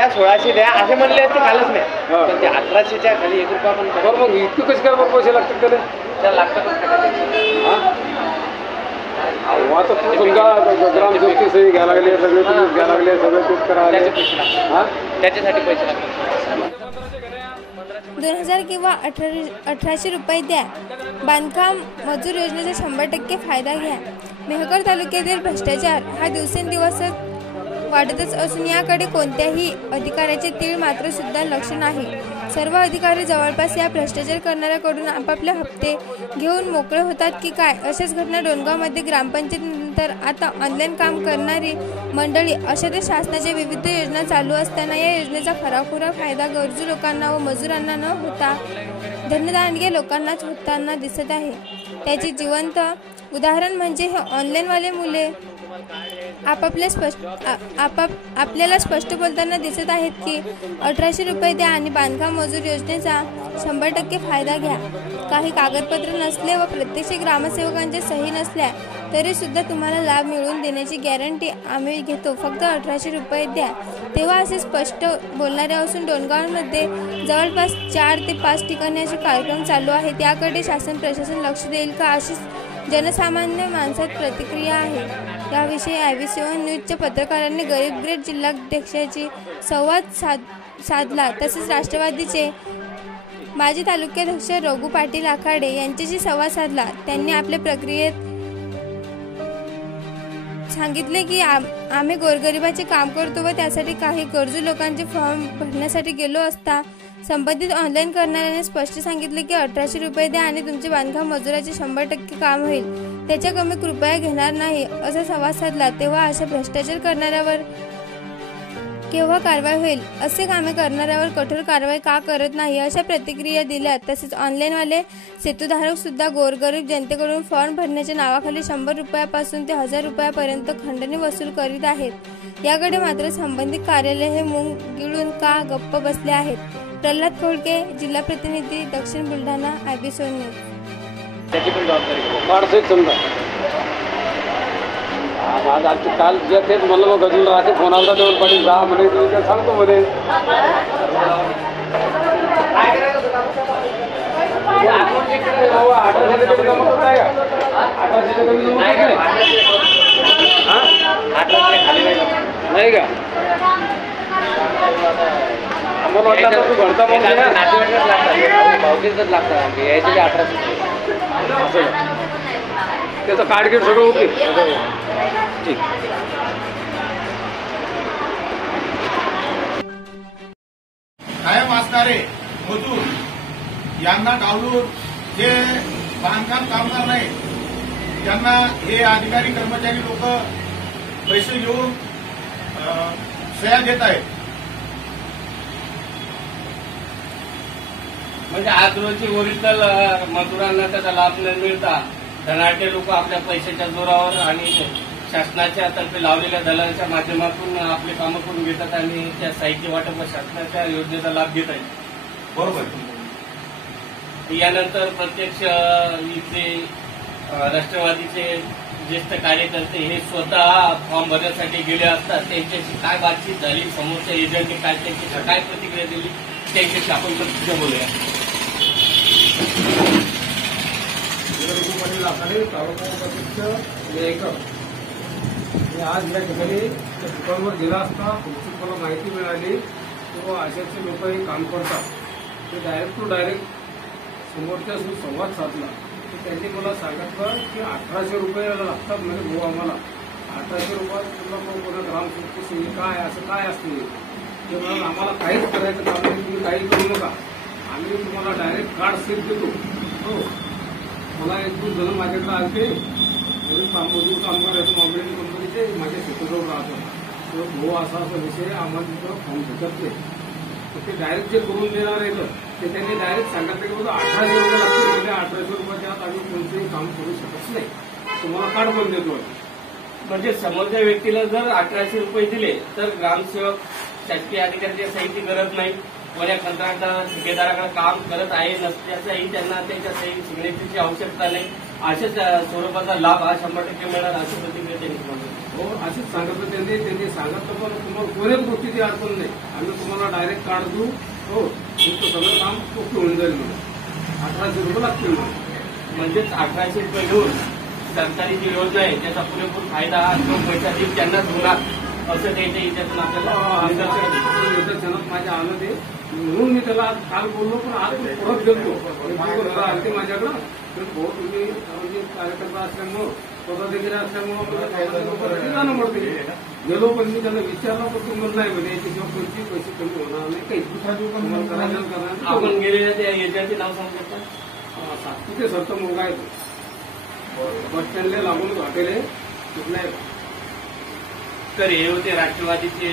द्या 1600 द्या असे म्हणले असते कालच नाही, पण ते 1800च्या खाली 1 रुपया पण मग इतकं कसे काय पैसे लागतात त्याला? त्या लागतात आता तू समजा ग्रामसेवकची सही घ्यायला लागले, सगळे तुम्ही घ्यायला लागले, सगळे खूप करायला त्याच्यासाठी पैसे लागतात. 2000 किंवा 1800 रुपये द्या. बांधकाम मजूर योजनेचा 100% फायदा घ्या. मेहकर तालुक्यातील भ्रष्टाचार हा दिवसेंदिवस वाढतच असून याकडे कोणत्याही अधिकाऱ्याचे तीळ मात्र सुद्धा लक्ष नाही. सर्व अधिकारी जवळपास या भ्रष्टाचार करणाऱ्याकडून आपापले हप्ते घेऊन मोकळे होतात की काय, अशाच घटना डोणगावमध्ये ग्रामपंचायतीनंतर आता ऑनलाईन काम करणारी मंडळी अशा ते शासनाच्या विविध योजना चालू असताना या योजनेचा खराखुरा फायदा गरजू लोकांना व मजुरांना न होता धनदांडगे लोकांनाच होताना दिसत आहे. त्याचे जिवंत उदाहरण म्हणजे हे ऑनलाईनवाले मुले आपल्याला स्पष्ट बोलताना दिसत आहेत की 1800 रुपये द्या आणि बांधकाम मजूर योजनेचा 100% फायदा घ्या. काही कागदपत्र नसले व प्रत्यक्ष ग्रामसेवकांच्या सही नसल्या तरी सुद्धा तुम्हाला लाभ मिळवून देण्याची गॅरंटी आम्ही घेतो, फक्त 1800 रुपये द्या. तेव्हा असे स्पष्ट बोलणारे असून डोणगावमध्ये जवळपास 4 ते 5 ठिकाणी असे कार्यक्रम चालू आहेत. याकडे शासन प्रशासन लक्ष देईल का, अशी जनसामान्य माणसात प्रतिक्रिया आहे. याविषयी IB7 न्यूजच्या पत्रकारांनी गरीबग्रेड जिल्हाध्यक्षाची संवाद साधला. तसेच राष्ट्रवादीचे माजी तालुकाध्यक्ष रघु पाटील आखाडे यांच्याशी संवाद साधला. त्यांनी आपल्या प्रक्रियेत सांगितले की आम्ही गोरगरिबाचे काम करतो व त्यासाठी काही गरजू लोकांचे फॉर्म भरण्यासाठी गेलो असता संबंधित ऑनलाईन करणाऱ्याने स्पष्ट सांगितले की 1800 रुपये द्या आणि तुमचे बांधकाम मजुराचे 100% काम होईल, त्याच्या कमी कृपया घेणार नाही, असा संवाद साधला. तेव्हा अशा भ्रष्टाचार करणाऱ्यावर केव्हा कारवाई होईल, असे कामे करणाऱ्यावर कठोर कारवाई का करत नाही, अशा प्रतिक्रिया दिल्या. तसेच ऑनलाईनवाले सेतूधारक सुद्धा गोरगरीब जनतेकडून फॉर्म भरण्याच्या नावाखाली 100 रुपयापासून ते 1000 रुपयापर्यंत खंडणी वसूल करीत आहेत. याकडे मात्र संबंधित कार्यालय हे मूग गिळून का गप्प बसले आहेत. प्रल्हाद खोडके, जिल्हा प्रतिनिधी, दक्षिण बुलढाणा, IB7 न्यूज. त्याची पण जबाबदारी समजा आज आजचे काल जे तेच म्हणलं मग गजून राहते फोन आला देऊन पाटील जा म्हणे तुम्ही सांगतो मध्ये नाही का आम्हाला वाटलं तू घडता भावकीच लागतात यायचे 1800 त्याचं कार्ड घेऊन सगळं ओके ठीक. कायम असणारे मजूर यांना डावलून जे बांधकाम कामगार नाही त्यांना हे अधिकारी कर्मचारी लोक पैसे घेऊन सह्या देत आहेत. म्हणजे आज रोजी ओरिजिनल मजुरांना त्याचा लाभ न मिळता धनाढ्य लोक आपल्या पैशाच्या जोरावर आणि शासनाच्या तर्फे लावलेल्या दलालाच्या माध्यमातून आपले कामं करून घेतात आणि त्या साहित्य वाटप शासनाच्या योजनेचा लाभ घेत आहेत. बरोबर. यानंतर प्रत्यक्ष इथले राष्ट्रवादीचे ज्येष्ठ कार्यकर्ते हे स्वतः फॉर्म भरण्यासाठी गेले असतात. त्यांच्याशी काय बातचीत झाली, समोरच्या एजंटने काय त्यांची काय प्रतिक्रिया दिली, त्यांच्याशी आपण प्रतिक्रिया बोलूया. पाटील आखाडे, तालुका अध्यक्ष मेहकर. मी आज या ठिकाणी दुकानवर गेला असता तुमची मला माहिती मिळाली की अशाचे लोक हे काम करतात. ते डायरेक्ट टू डायरेक्ट समोरच्या संवाद साधला. त्यांनी मला सांगितलं की 1800 रुपये लागतात म्हणजे भाऊ आम्हाला 1800 रुपयात पूर्ण कोणा ग्रामसेवकची सही काय असं काय असते ते म्हणून आम्हाला काहीच करायचं काम नाही, तुम्ही काही करू नका, आम्ही तुम्हाला डायरेक्ट कार्ड सेट देतो. हो मला एक दोन जण माझ्याकडे आले मजूर कामगार याचं मॉबिलिटी कंपनीचे माझ्या शेताजवळ राहत होता. तर भाऊ असा विषय आम्हाला तिथं फॉर्म भेटत नाही, तर ते डायरेक्ट जे करून देणार येतं ते त्यांनी डायरेक्ट सांगितलं की बाबा 1800 रुपये लागतील, म्हणजे 1800 रुपयाच्या आत आम्ही कोणतेही काम करू शकत नाही, तुम्हाला कार्ड पण देतो. म्हणजे समोरच्या व्यक्तीला जर 1800 रुपये दिले तर ग्रामसेवक शासकीय अधिकाऱ्याच्या सहीची गरज नाही, कोण्या कंत्राटदार ठेकेदाराकडे काम करत आहे नसल्याचाही त्यांना त्यांच्या सही सिग्नेचरची आवश्यकता नाही. अशाच स्वरूपाचा लाभ हा 100% मिळणार अशी प्रतिक्रिया त्यांनी. हो अशीच सांगितलं त्यांनी सांगितलं पण तुम्हाला कोणत्याच गोष्टीची अडचण नाही, आम्ही तुम्हाला डायरेक्ट कार्ड देऊ. हो तुमचं सगळं काम ओके होऊन जाईल म्हणून. 1800 रुपये लागतील म्हणून. म्हणजेच 1800 रुपये घेऊन सरकारी जी योजना आहे त्याचा पुरेपूर फायदा हा जो पैसा देईल त्यांनाच होणार असं त्यांच्या याच्यातून आपल्याला निदर्शनात माझ्या आलं ते, म्हणून मी त्याला काल बोललो. पण आज मी परत गेलो आलते माझ्याकडं. तर भाऊ तुम्ही म्हणजे कार्यकर्ता असल्यामुळं पदाधिकारी असल्यामुळं जाणं पडते. गेलो पण मी त्यांना विचारलं पण तुम्हाला नाही म्हणजे याच्याशिवाय कोणती पैसे कमी होणार नाही काही. तुम्हाला करायचं करायचं. आपण गेलेल्या त्या एजंटचे नाव सांगू शकता? तिथे सरचा मुलगा आहे तो. बस स्टँडला लागून हॉटेल आहे तिथला. तर हे होते राष्ट्रवादीचे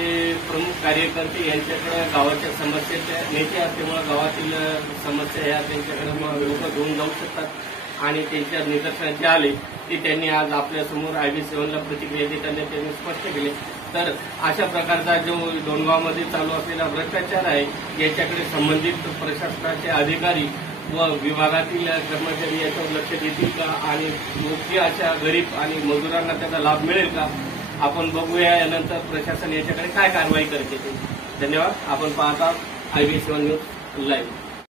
प्रमुख कार्यकर्ते. यांच्याकडे गावाच्या समस्याच्या नेते असल्यामुळे गावातील समस्या ह्या त्यांच्याकडे लोक घेऊन जाऊ शकतात आणि त्यांच्या निदर्शनाचे आले ते त्यांनी आज आपल्यासमोर IB7ला प्रतिक्रिया देताना त्यांनी स्पष्ट केले. तर अशा प्रकारचा जो डोणगावमध्ये चालू असलेला भ्रष्टाचार आहे याच्याकडे संबंधित प्रशासनाचे अधिकारी व विभागातील कर्मचारी याच्यावर लक्ष देतील का आणि योग्य अशा गरीब आणि मजुरांना त्याचा लाभ मिळेल का आपण बघूया. यानंतर प्रशासन याच्याकडे काय कारवाई करते ते. धन्यवाद. आपण पाहता IB7 न्यूज लाईव्ह.